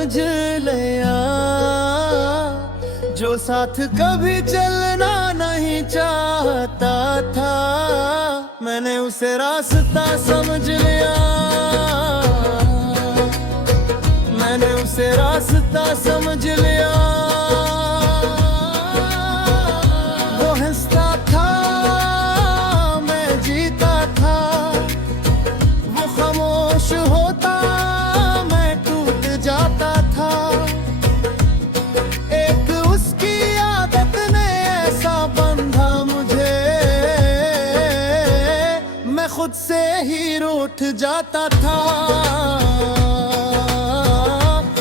समझ लिया, जो साथ कभी चलना नहीं चाहता था, मैंने उसे रास्ता समझ लिया, मैंने उसे रास्ता समझ लिया। वो हंसता था, मैं जीता था, वो खामोश होता, मैं टूट जाता था। एक उसकी आदत ने ऐसा बंधा मुझे, मैं खुद से ही रूठ जाता था,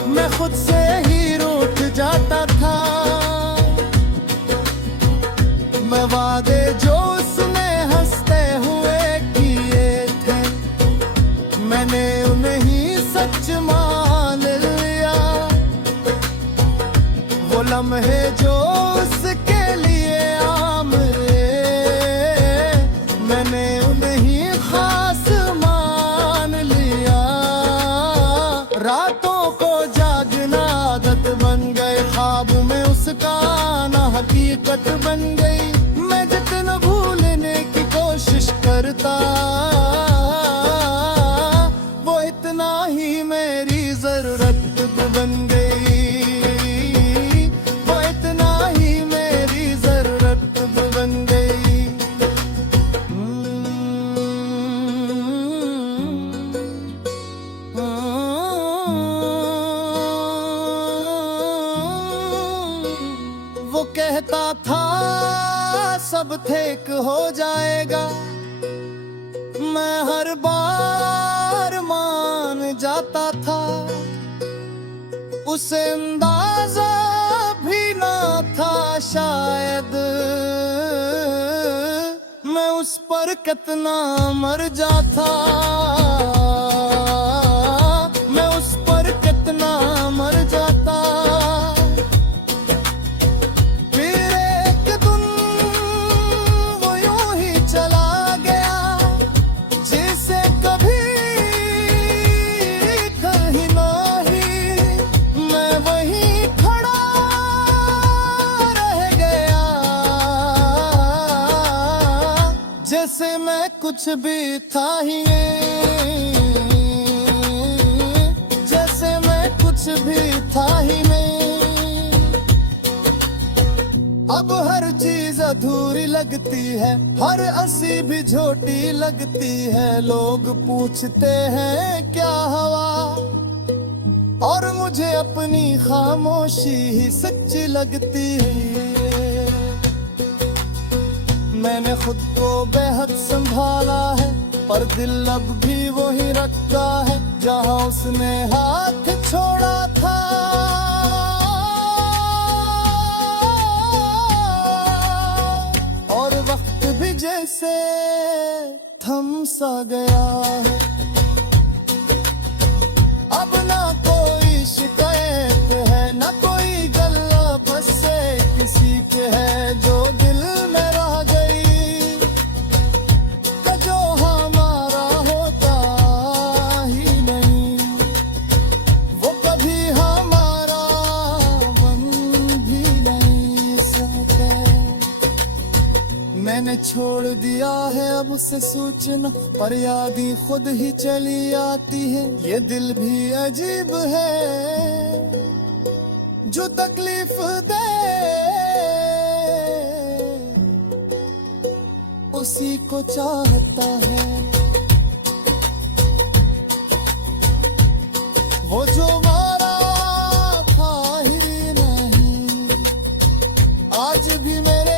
मैं खुद से ही रूठ जाता था। मैं वादे जो उसने हंसते हुए किए थे, मैंने उन्हें सच मान लिया। वो लम्हे जो उसके लिए आम थे, मैंने उन्हें खास मान लिया। रातों को जागना आदत बन गए, ख्वाब में उसका आना हकीकत बन गई। मैं जितना भूलने की कोशिश करता, वो इतना ही मेरी जरूरत बन गई, वो इतना ही मेरी जरूरत बन गई। वो कहता था सब ठीक हो जाएगा, मैं हर बार मान जाता था। उसे अंदाजा भी ना था शायद, मैं उस पर कितना मर जाता, मैं उस पर कितना मर जाता। जैसे मैं कुछ भी था ही नहीं, जैसे मैं कुछ भी था ही नहीं। अब हर चीज अधूरी लगती है, हर हंसी भी झोटी लगती है। लोग पूछते हैं क्या हवा, और मुझे अपनी खामोशी ही सच्ची लगती है। मैंने खुद को बेहद संभाला है, पर दिल अब भी वही रखता है जहां उसने हाथ छोड़ा था। और वक्त भी जैसे थम सा गया है, अब ना कोई शिकायत है, ना कोई गल्ला बस से किसी के है जो दिल में रह गई। जो हमारा होता ही नहीं, वो कभी हमारा बन भी नहीं सकता। मैंने छोड़ दिया है अब उसे सूचना, पर याद ही खुद ही चली आती है। ये दिल भी अजीब है जो तकलीफ दे, उसी को चाहता है। वो जो मारा था ही नहीं, आज भी मेरे